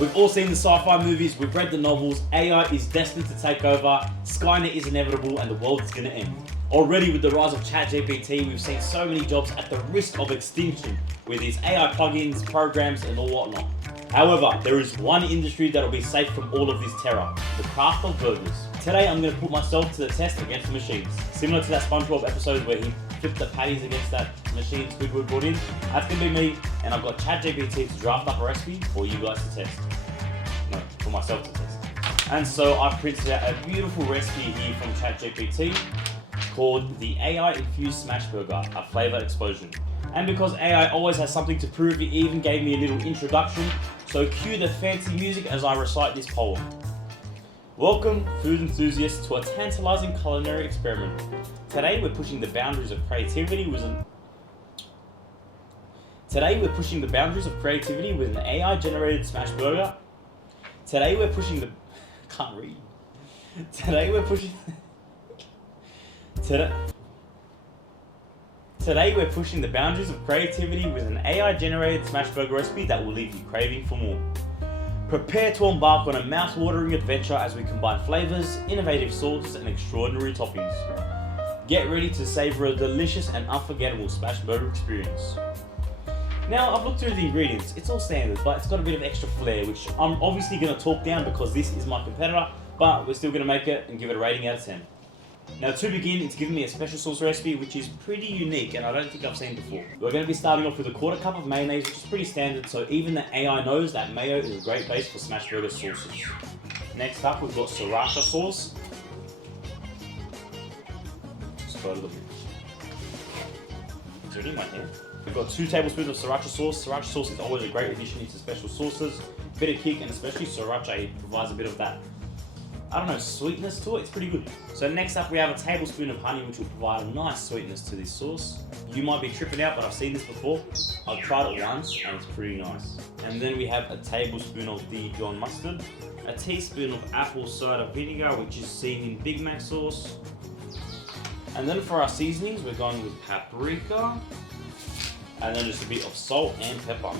We've all seen the sci-fi movies, we've read the novels, AI is destined to take over, Skynet is inevitable, and the world is going to end. Already with the rise of Chat GPT, we've seen so many jobs at the risk of extinction with its AI plugins, programs, and all whatnot. However, there is one industry that will be safe from all of this terror, the craft of burgers. Today I'm going to put myself to the test against the machines. Similar to that SpongeBob episode where he flipped the patties against that machine Squidward brought in, that's going to be me, and I've got Chat GPT to draft up a recipe for you guys to test. No, for myself to test. And so I've printed out a beautiful recipe here from Chat GPT called the AI Infused Smash Burger, a flavor explosion. And because AI always has something to prove, it even gave me a little introduction, so cue the fancy music as I recite this poem. Welcome, food enthusiasts, to a tantalizing culinary experiment. Today we're pushing the boundaries of creativity with an AI-generated smash burger. Today we're pushing the boundaries of creativity with an AI-generated smash burger recipe that will leave you craving for more. Prepare to embark on a mouth-watering adventure as we combine flavors, innovative sauces, and extraordinary toppings. Get ready to savor a delicious and unforgettable smash burger experience. Now, I've looked through the ingredients. It's all standard, but it's got a bit of extra flair, which I'm obviously going to talk down because this is my competitor, but we're still going to make it and give it a rating out of 10. Now, to begin, it's given me a special sauce recipe which is pretty unique and I don't think I've seen before. We're going to be starting off with a 1/4 cup of mayonnaise, which is pretty standard, so even the AI knows that mayo is a great base for smash burger sauces. Next up, we've got sriracha sauce. Spread it a bit. It's already in my hand. We've got 2 tablespoons of sriracha sauce. Sriracha sauce is always a great addition into special sauces. Bit of kick, and especially sriracha, it provides a bit of that, I don't know, sweetness to it. It's pretty good. So next up we have a tablespoon of honey, which will provide a nice sweetness to this sauce. You might be tripping out, but I've seen this before. I've tried it once and it's pretty nice. And then we have a tablespoon of Dijon mustard, a teaspoon of apple cider vinegar, which is seen in Big Mac sauce. And then for our seasonings, we're going with paprika, and then just a bit of salt and pepper.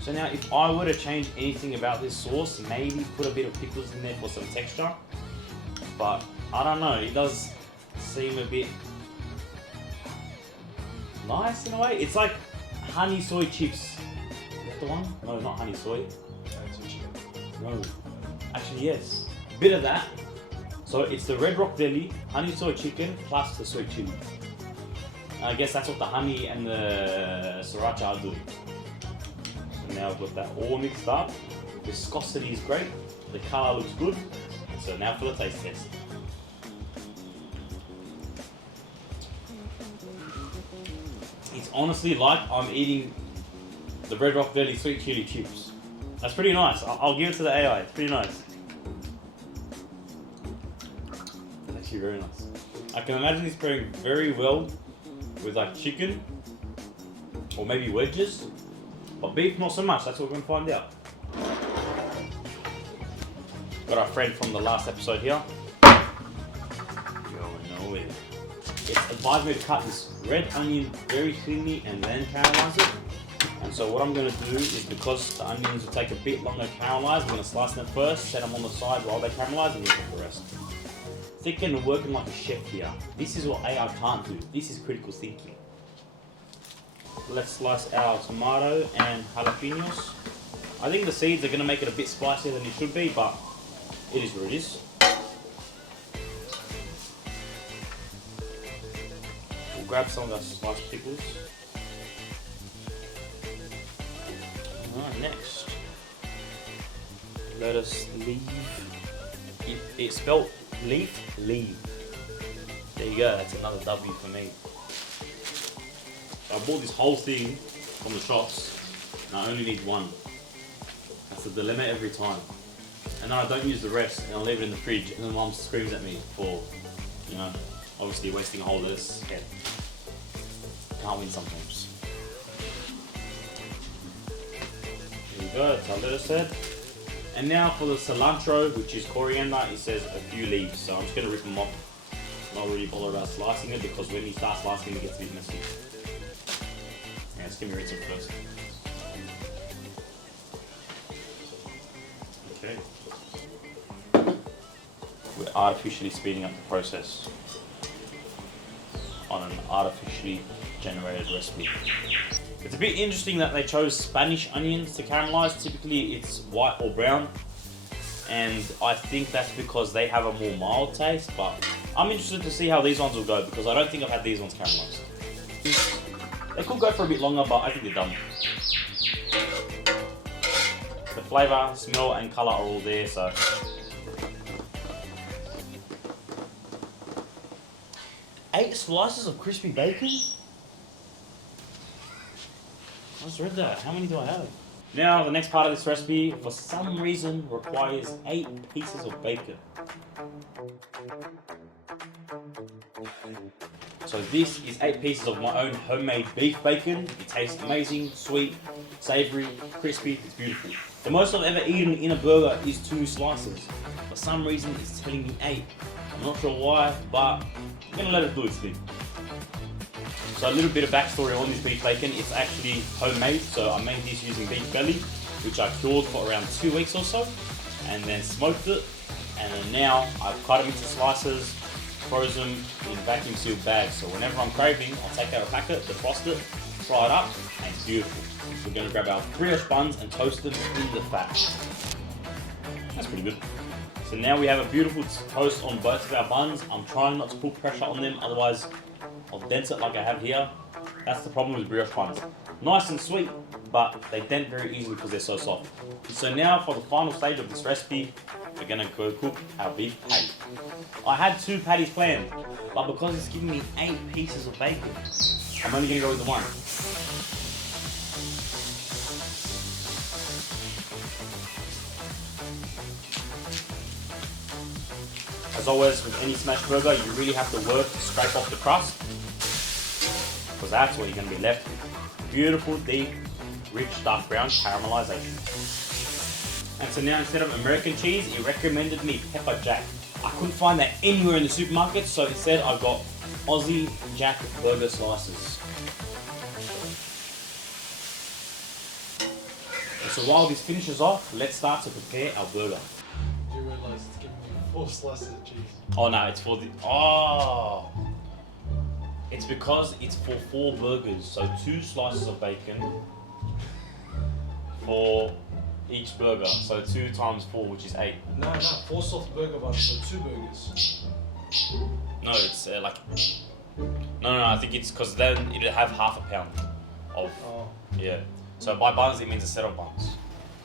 So now, if I were to change anything about this sauce, maybe put a bit of pickles in there for some texture. But I don't know, it does seem a bit nice in a way. It's like honey soy chips. Is that the one? No, not honey soy. No, actually yes. A bit of that. So it's the Red Rock Deli, honey soy chicken plus the sweet chili. And I guess that's what the honey and the sriracha are doing. Now we've got that all mixed up. Viscosity is great. The colour looks good. So now for the taste test. It's honestly like I'm eating the Red Rock Deli sweet chili chips. That's pretty nice. I'll give it to the AI. It's pretty nice. It's actually very nice. I can imagine this pairing very well with like chicken or maybe wedges. But beef, not so much. That's what we're going to find out. Got our friend from the last episode here. Going with it. It's advised me to cut this red onion very thinly and then caramelize it. And so what I'm going to do is, because the onions will take a bit longer to caramelize, I'm going to slice them first, set them on the side while they caramelize, and then cook the rest. Thinking and working like a chef here. This is what AI can't do. This is critical thinking. Let's slice our tomato and jalapenos. I think the seeds are going to make it a bit spicier than it should be, but it is what it is. We'll grab some of those spiced pickles. Alright, next. Let us leave. It's spelled leaf, leave. There you go, that's another W for me. I bought this whole thing from the shops and I only need one. That's the dilemma every time. And then I don't use the rest and I'll leave it in the fridge and then Mum screams at me for, you know, obviously wasting a whole lettuce head. Can't win sometimes. There you go, it's our lettuce head. And now for the cilantro, which is coriander, it says a few leaves. So I'm just going to rip them off. Not really bother about slicing it because when you start slicing it gets a bit messy. Yeah, it's going to be rinse them first. artificially speeding up the process on an artificially generated recipe. It's a bit interesting that they chose Spanish onions to caramelize. Typically it's white or brown, and I think that's because they have a more mild taste, but I'm interested to see how these ones will go because I don't think I've had these ones caramelized. They could go for a bit longer, but I think they're done. The flavour, smell and colour are all there, so. 8 slices of crispy bacon? I just read that. How many do I have? Now, the next part of this recipe, for some reason, requires 8 pieces of bacon. So this is 8 pieces of my own homemade beef bacon. It tastes amazing, sweet, savoury, crispy, it's beautiful. The most I've ever eaten in a burger is 2 slices. For some reason, it's telling me 8. I'm not sure why, but I'm gonna let it do its thing. So a little bit of backstory on this beef bacon. It's actually homemade, so I made this using beef belly, which I cured for around 2 weeks or so, and then smoked it. And then now I've cut them into slices, froze them in vacuum sealed bags. So whenever I'm craving, I'll take out a packet, defrost it, fry it up, and it's beautiful. We're gonna grab our brioche buns and toast them in the fat. That's pretty good. So now we have a beautiful toast on both of our buns. I'm trying not to put pressure on them, otherwise I'll dent it like I have here. That's the problem with brioche buns. Nice and sweet, but they dent very easily because they're so soft. So now for the final stage of this recipe, we're gonna go cook our beef patty. I had 2 patties planned, but because it's giving me 8 pieces of bacon, I'm only gonna go with the one. As always, with any smash burger, you really have to work to scrape off the crust, because that's what you're going to be left with. Beautiful, deep, rich, dark brown caramelization. And so now instead of American cheese, he recommended me pepper jack. I couldn't find that anywhere in the supermarket, so instead I got Aussie Jack burger slices. And so while this finishes off, let's start to prepare our burger. Do you realise it's giving me 4 slices of cheese? Oh no, it's for the, oh! It's because it's for 4 burgers, so 2 slices of bacon for each burger, so 2 times 4, which is 8. No, 4 soft burger buns, so 2 burgers. No, it's like, no, I think it's because then it'll have half a pound of, yeah. So by buns, it means a set of buns.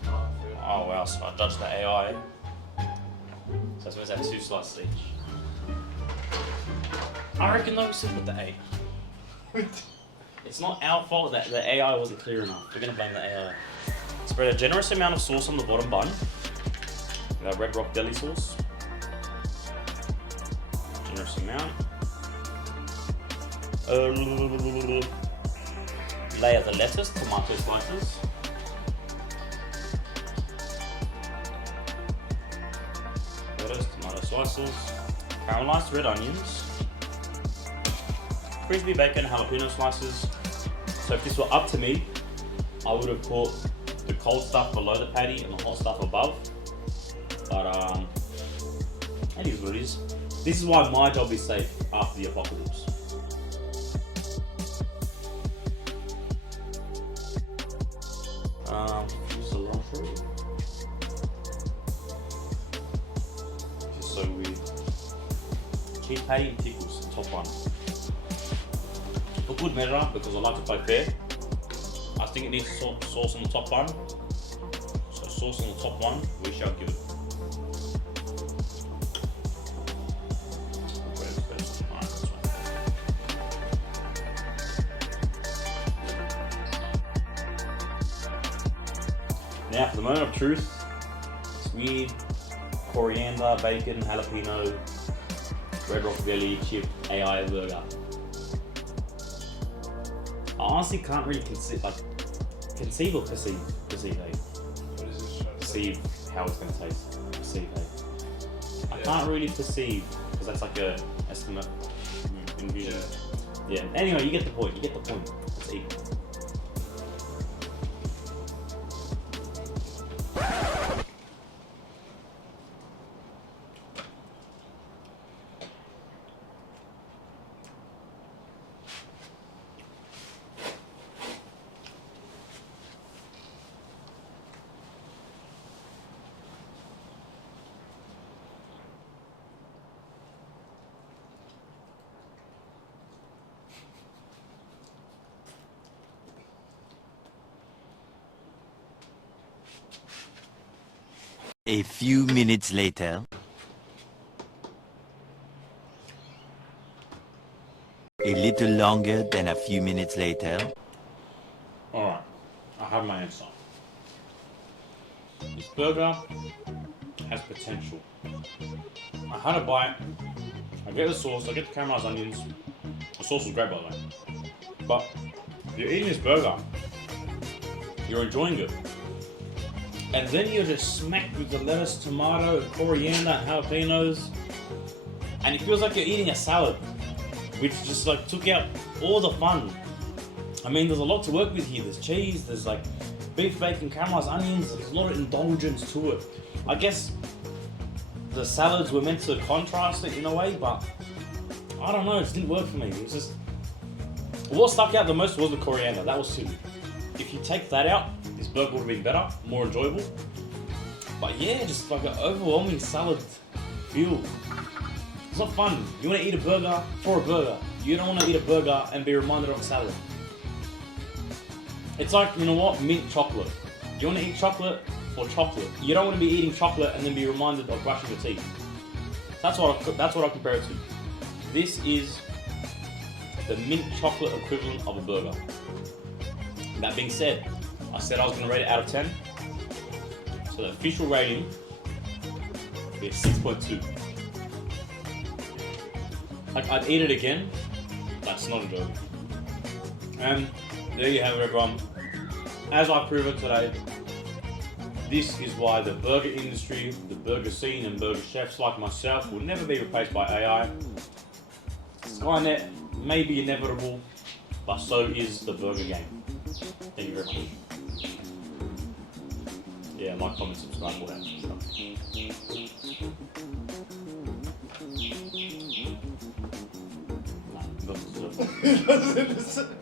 Oh wow, so I judged the AI. So it's supposed to have 2 slices each. I reckon they'll sit with the 8. It's not our fault that the AI wasn't clear enough. We're gonna blame the AI. Spread a generous amount of sauce on the bottom bun. With our Red Rock deli sauce. Generous amount. Layers of lettuce, tomato slices. Lettuce, tomato slices. Caramelized red onions. Crispy bacon, jalapeno slices. So if this were up to me, I would have put the cold stuff below the patty and the hot stuff above. But it is what it is. This is why my job is safe after the apocalypse. Cilantro. This is so weird. Cheese patty and pickles, top one. For good measure, because I like to play fair, I think it needs sauce on the top one. So sauce on the top one, we shall give it. Now for the moment of truth, it's me, coriander, bacon, jalapeno, Red Rock belly, chip, AI burger. I honestly can't really conceive or perceive, What is this? perceive how it's going to taste. Perceive, I can't really perceive, because that's like a estimate in vision. Yeah. Anyway, you get the point. Let's eat. A few minutes later. A little longer than a few minutes later. Alright, I have my answer. This burger has potential. I had a bite, I get the sauce, I get the caramelized onions. The sauce was great by the way. But you're eating this burger, you're enjoying it. And then you're just smacked with the lettuce, tomato, coriander, and jalapenos. And it feels like you're eating a salad, which just like took out all the fun. I mean, there's a lot to work with here. There's cheese, there's like beef, bacon, caramelized onions, there's a lot of indulgence to it. I guess the salads were meant to contrast it in a way, but I don't know, it just didn't work for me. It was just, what stuck out the most was the coriander, that was too. If you take that out, this burger would have been better, more enjoyable. But yeah, just like an overwhelming salad feel. It's not fun. You want to eat a burger for a burger. You don't want to eat a burger and be reminded of a salad. It's like, you know what, mint chocolate. You want to eat chocolate for chocolate. You don't want to be eating chocolate and then be reminded of brushing your teeth. That's what I compare it to. This is the mint chocolate equivalent of a burger. That being said, I said I was going to rate it out of 10. So the official rating is 6.2. Like, I'd eat it again. That's not a joke. And there you have it, everyone. As I've proven today, this is why the burger industry, the burger scene, and burger chefs like myself will never be replaced by AI. Skynet may be inevitable, but so is the burger game. Thank you very much. Yeah, like, comment, subscribe, all that stuff. Nah, doesn't deserve it.